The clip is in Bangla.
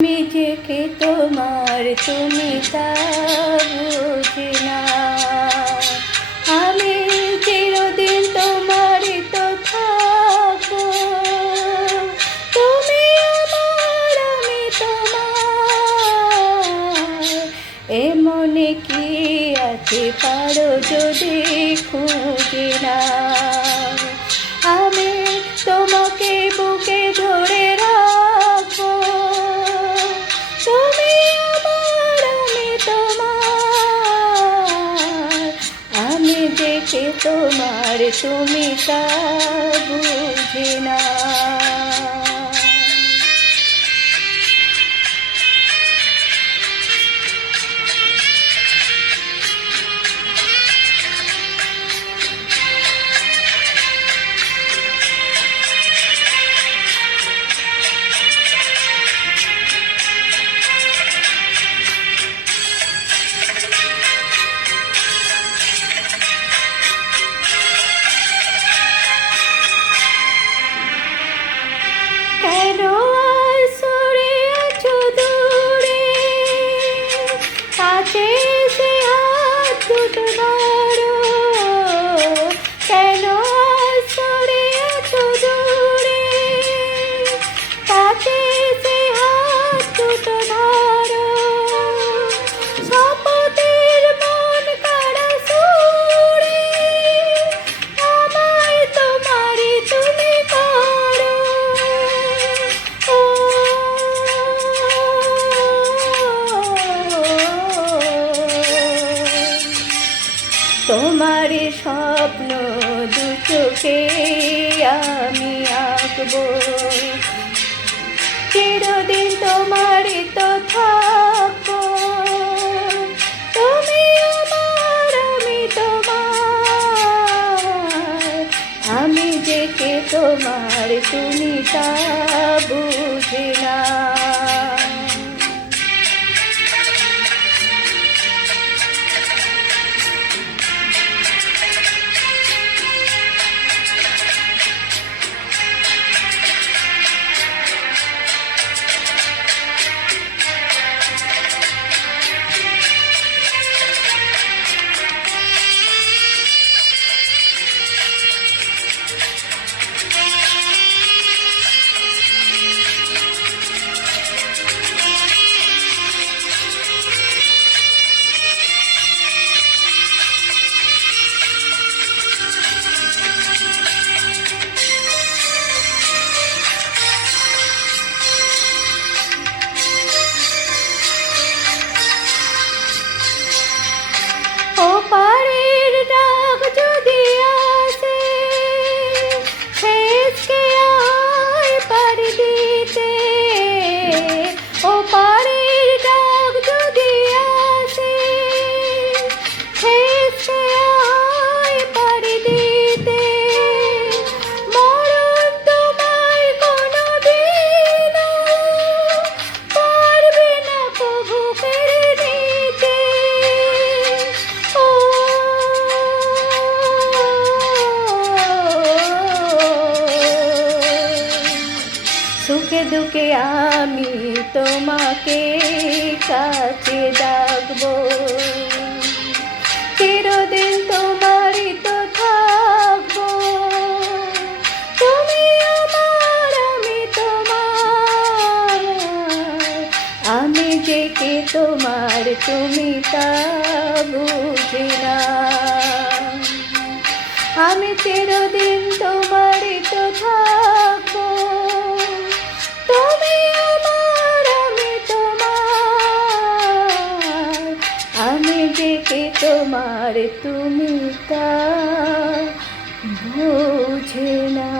নিজেকে তোমার তুমি তা বুঝে না। আমি চিরদিন তোমারই তো থাকবো, তুমি আমার আমি তোমার। এ মনে কি আছে পারো যদি খুঁজে না। আমি তোমাকে বুকে ধরে রাখবো, তুমি আমার আমি তোমার। আমি দেখে তোমার তুমি তা বুঝে না। কেন আর সরে আছো দূরে, কাছে এসে হাত দুটো ধরো। কেন আর সরে আছো দূরে, কাছে এসে হাত দুটো ধরো। শপথের মন কাড়া সুরে আমায় তোমারই তুমি করো। তোমার স্বপ্ন দু চোখে আমি আঁকবো, চিরদিন তোমারই তো থাকবো। তুমি আমার আমি তোমার। আমি দেখে তোমার তুমি তা বুঝে না। ওপারের ডাক যদি আসে, শেষকে আয় পাড়ি দিতে। ওপারের ডাক যদি আসে, শেষকে আয় পাড়ি দিতে। মরণ তোমায় কোনোদিনও পারবে না কভু কেড়ে নিতে। সুখে দুঃখে আমি তোমাকে কাছে ডাকবো, চিরদিন তোমারই তো থাকবো। তুমি আমার আমি তোমার। আমি দেখে তোমার তুমি তা বুঝে না। আমি চিরদিন তোমারই তো থাকবো, তুমি আমার আমি তোমার। আমি দেখে তোমার তুমি তা বুঝে না।